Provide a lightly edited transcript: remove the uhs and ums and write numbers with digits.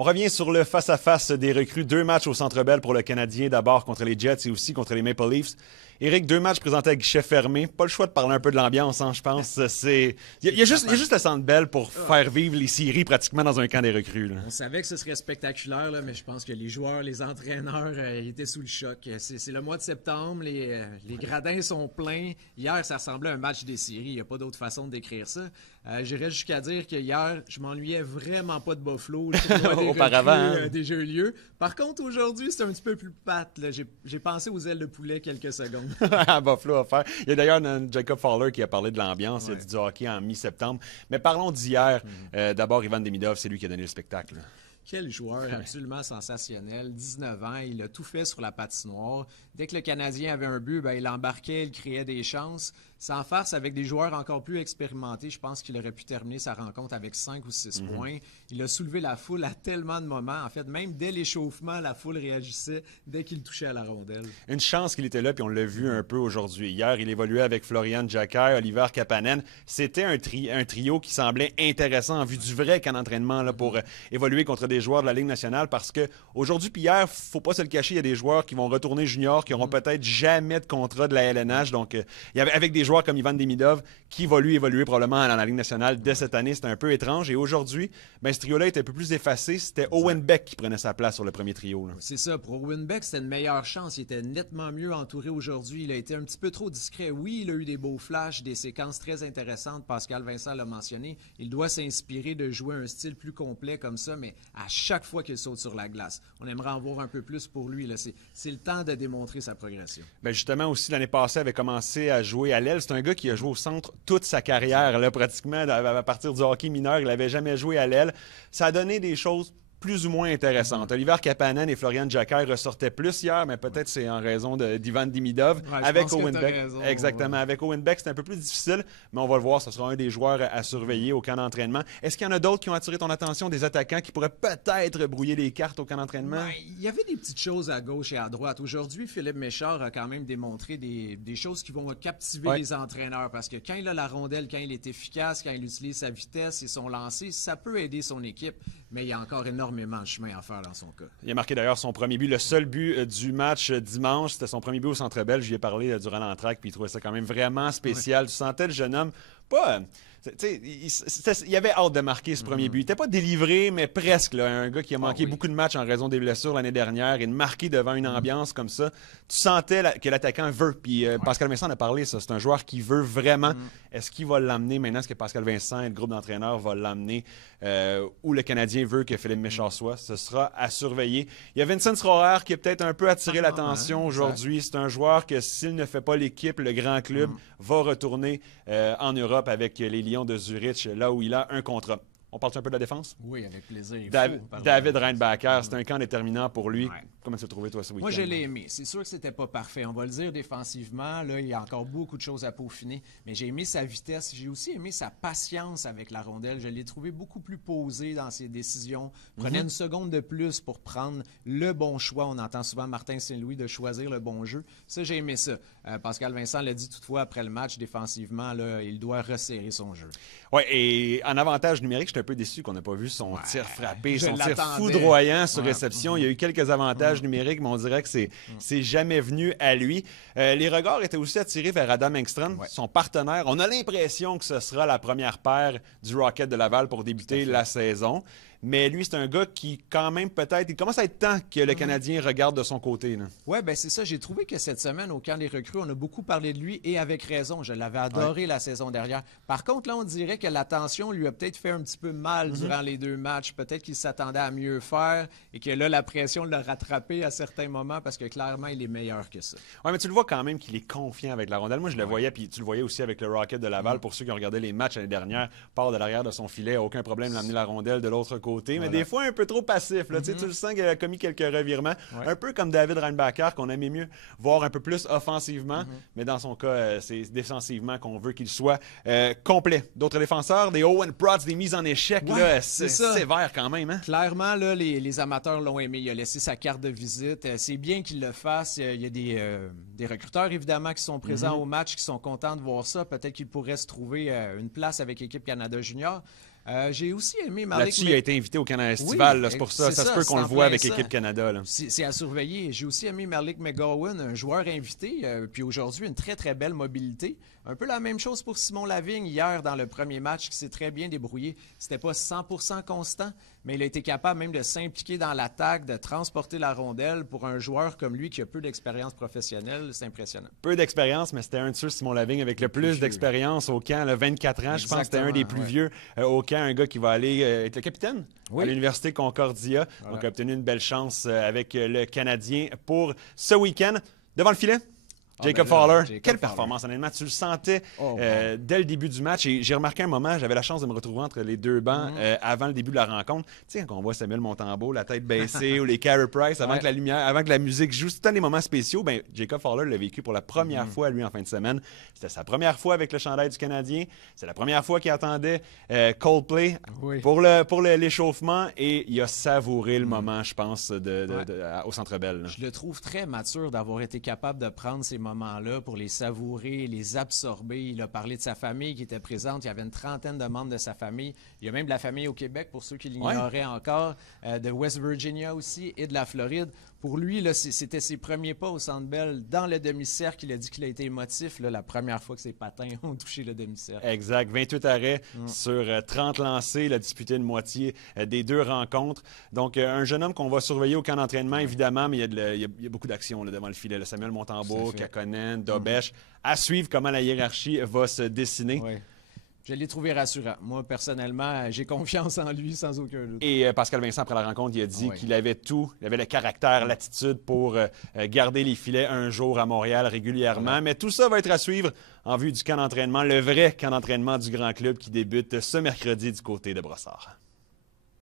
On revient sur le face-à-face des recrues. 2 matchs au Centre Bell pour le Canadien, d'abord contre les Jets et aussi contre les Maple Leafs. Éric, 2 matchs présentés à guichet fermé. Pas le choix de parler un peu de l'ambiance, hein, je pense. Il y a juste le Centre Bell pour faire vivre les séries pratiquement dans un camp des recrues. Là. On savait que ce serait spectaculaire, là, mais je pense que les joueurs, les entraîneurs étaient sous le choc. C'est le mois de septembre, les gradins sont pleins. Hier, ça ressemblait à un match des séries. Il n'y a pas d'autre façon de décrire ça. J'irais jusqu'à dire que hier, je m'ennuyais vraiment pas de Buffalo. Auparavant. Des jeux lieux. Par contre, aujourd'hui, c'est un petit peu plus plate. J'ai pensé aux ailes de poulet quelques secondes. À Buffalo à faire. Il y a d'ailleurs Jacob Fowler qui a parlé de l'ambiance. Il a dit du hockey en mi-septembre. Mais parlons d'hier. D'abord, Ivan Demidov, c'est lui qui a donné le spectacle. Quel joueur absolument sensationnel. 19 ans, il a tout fait sur la patinoire. Dès que le Canadien avait un but, il embarquait, il créait des chances. Sans farce, avec des joueurs encore plus expérimentés, je pense qu'il aurait pu terminer sa rencontre avec 5 ou 6 points. Il a soulevé la foule à tellement de moments. En fait, même dès l'échauffement, la foule réagissait dès qu'il touchait à la rondelle. Une chance qu'il était là, puis on l'a vu un peu aujourd'hui. Hier, il évoluait avec Florian Jacquet, Oliver Kapanen. C'était un trio qui semblait intéressant en vue du vrai camp d'entraînement là, pour évoluer contre des joueurs de la Ligue nationale, parce que aujourd'hui puis hier, faut pas se le cacher, il y a des joueurs qui vont retourner junior, qui n'auront peut-être jamais de contrat de la LNH. Donc, il y avait avec des joueurs comme Ivan Demidov qui va lui évoluer probablement dans la Ligue nationale dès cette année. C'était un peu étrange. Et aujourd'hui, ce trio-là était un peu plus effacé. C'était Owen Beck qui prenait sa place sur le premier trio. Là. C'est ça. Pour Owen Beck, c'était une meilleure chance. Il était nettement mieux entouré aujourd'hui. Il a été un petit peu trop discret. Oui, il a eu des beaux flashs, des séquences très intéressantes. Pascal Vincent l'a mentionné. Il doit s'inspirer de jouer un style plus complet comme ça, mais à chaque fois qu'il saute sur la glace, on aimerait en voir un peu plus pour lui. C'est le temps de démontrer sa progression. Justement, aussi, l'année passée, il avait commencé à jouer à l'aile. C'est un gars qui a joué au centre toute sa carrière, là, pratiquement, à partir du hockey mineur. Il n'avait jamais joué à l'aile. Ça a donné des choses plus ou moins intéressantes. Oliver Kapanen et Florian Jacquet ressortaient plus hier, mais peut-être c'est en raison d'Ivan Demidov. Avec Owen Beck. Raison, exactement. Avec Owen Beck, c'est un peu plus difficile, mais on va le voir, ce sera un des joueurs à surveiller au camp d'entraînement. Est-ce qu'il y en a d'autres qui ont attiré ton attention, des attaquants qui pourraient peut-être brouiller les cartes au camp d'entraînement? Il y avait des petites choses à gauche et à droite. Aujourd'hui, Philippe Méchard a quand même démontré des choses qui vont captiver les entraîneurs, parce que quand il a la rondelle, quand il est efficace, quand il utilise sa vitesse et son lancer, ça peut aider son équipe, mais il y a encore énormément de chemin à faire dans son cas. Il a marqué d'ailleurs son premier but, le seul but du match dimanche. C'était son premier but au Centre Bell. Je lui ai parlé durant l'entraque, puis il trouvait ça quand même vraiment spécial. Tu sentais le jeune homme pas... il avait hâte de marquer ce premier but. Il n'était pas délivré, mais presque. Là, un gars qui a manqué beaucoup de matchs en raison des blessures l'année dernière et de marquer devant une ambiance comme ça. Tu sentais que l'attaquant veut. Puis Pascal Vincent en a parlé, ça. C'est un joueur qui veut vraiment. Est-ce qu'il va l'amener maintenant? Est-ce que Pascal Vincent et le groupe d'entraîneurs vont l'amener où le Canadien veut que Philippe Méchard soit? Ce sera à surveiller. Il y a Vincent Schroer qui a peut-être un peu attiré l'attention aujourd'hui. C'est un joueur que s'il ne fait pas l'équipe, le grand club va retourner en Europe avec les Lions de Zurich, là où il a un contrat. On parle un peu de la défense? Oui, avec plaisir. David Reinbacher, c'est un camp déterminant pour lui. Ouais. Comment tu l'as trouvé, toi, ce week-end? Moi, je l'ai aimé. C'est sûr que c'était pas parfait. On va le dire défensivement. Là, il y a encore beaucoup de choses à peaufiner. Mais j'ai aimé sa vitesse. J'ai aussi aimé sa patience avec la rondelle. Je l'ai trouvé beaucoup plus posé dans ses décisions. Prenait une seconde de plus pour prendre le bon choix. On entend souvent Martin Saint-Louis de choisir le bon jeu. Ça, j'ai aimé ça. Pascal Vincent l'a dit toutefois après le match, défensivement, là, il doit resserrer son jeu. Oui, et en avantage numérique, j'étais un peu déçu qu'on n'ait pas vu son tir frappé, son tir foudroyant sur réception. Il y a eu quelques avantages numériques, mais on dirait que c'est jamais venu à lui. Les regards étaient aussi attirés vers Adam Engström, son partenaire. On a l'impression que ce sera la première paire du Rocket de Laval pour débuter la saison. Mais lui, c'est un gars qui, quand même, peut-être, il commence à être temps que le Canadien regarde de son côté. Oui, bien c'est ça. J'ai trouvé que cette semaine, au camp des recrues, on a beaucoup parlé de lui et avec raison. Je l'avais adoré la saison dernière. Par contre, là, on dirait que l'attention lui a peut-être fait un petit peu mal durant les 2 matchs. Peut-être qu'il s'attendait à mieux faire et que là, la pression l'a rattrapé à certains moments parce que clairement, il est meilleur que ça. Oui, mais tu le vois quand même qu'il est confiant avec la rondelle. Moi, je le voyais, puis tu le voyais aussi avec le Rocket de Laval. Pour ceux qui ont regardé les matchs l'année dernière, part de l'arrière de son filet, aucun problème d'amener la rondelle de l'autre côté. Mais des fois, un peu trop passif. Là. Tu le sens qu'il a commis quelques revirements. Un peu comme David Reinbacher, qu'on aimait mieux voir un peu plus offensivement. Mais dans son cas, c'est défensivement qu'on veut qu'il soit complet. D'autres défenseurs, des Owen Prots, des mises en échec, c'est sévère quand même. Hein? Clairement, là, les amateurs l'ont aimé. Il a laissé sa carte de visite. C'est bien qu'il le fasse. Il y a des recruteurs, évidemment, qui sont présents au match, qui sont contents de voir ça. Peut-être qu'il pourrait se trouver une place avec l'équipe Canada Junior. J'ai aussi aimé Malik. Là-dessus, il a été invité au Canada Estival. Oui, C'est pour ça. Ça se peut qu'on c'est le en voit plein avec ça. l'équipe Canada. Là. C'est à surveiller. J'ai aussi aimé Malik McGowan, un joueur invité, puis aujourd'hui, une très, très belle mobilité. Un peu la même chose pour Simon Lavigne hier dans le premier match, qui s'est très bien débrouillé. C'était pas 100% constant, mais il a été capable même de s'impliquer dans l'attaque, de transporter la rondelle. Pour un joueur comme lui qui a peu d'expérience professionnelle, c'est impressionnant. Peu d'expérience, mais c'était un de ceux, Simon Lavigne, avec le plus d'expérience au camp, 24 ans. Je pense que c'était un des plus vieux au camp, un gars qui va aller être le capitaine à l'Université Concordia. Voilà. Donc, a obtenu une belle chance avec le Canadien pour ce week-end. Devant le filet, Jacob Fowler, quelle performance, honnêtement. Tu le sentais dès le début du match. Et j'ai remarqué un moment, j'avais la chance de me retrouver entre les deux bancs avant le début de la rencontre. Tu sais, quand on voit Samuel Montembeault, la tête baissée, ou les Carey Price, avant que la lumière, avant que la musique joue, c'est des moments spéciaux. Ben, Jacob Fowler l'a vécu pour la première fois, lui, en fin de semaine. C'était sa première fois avec le chandail du Canadien. C'est la première fois qu'il attendait Coldplay pour l'échauffement. Et il a savouré le moment, je pense, au Centre Bell. Je le trouve très mature d'avoir été capable de prendre ces moments-là pour les savourer, les absorber. Il a parlé de sa famille qui était présente. Il y avait une trentaine de membres de sa famille. Il y a même de la famille au Québec, pour ceux qui l'ignoraient encore, de West Virginia aussi et de la Floride. Pour lui, là, c'était ses premiers pas au Centre Bell dans le demi-cercle. Il a dit qu'il a été émotif là, la première fois que ses patins ont touché le demi-cercle. Exact. 28 arrêts sur 30 lancés. Il a disputé une moitié des deux rencontres. Donc, un jeune homme qu'on va surveiller au camp d'entraînement, évidemment, mais il y a beaucoup d'actions devant le filet. Là. Samuel Montembeault, Kakkonen, Dobèche. À suivre comment la hiérarchie va se dessiner. Oui. Je l'ai trouvé rassurant. Moi, personnellement, j'ai confiance en lui sans aucun doute. Et Pascal Vincent, après la rencontre, il a dit qu'il avait tout. Il avait le caractère, l'attitude pour garder les filets un jour à Montréal régulièrement. Voilà. Mais tout ça va être à suivre en vue du camp d'entraînement, le vrai camp d'entraînement du grand club qui débute ce mercredi du côté de Brossard.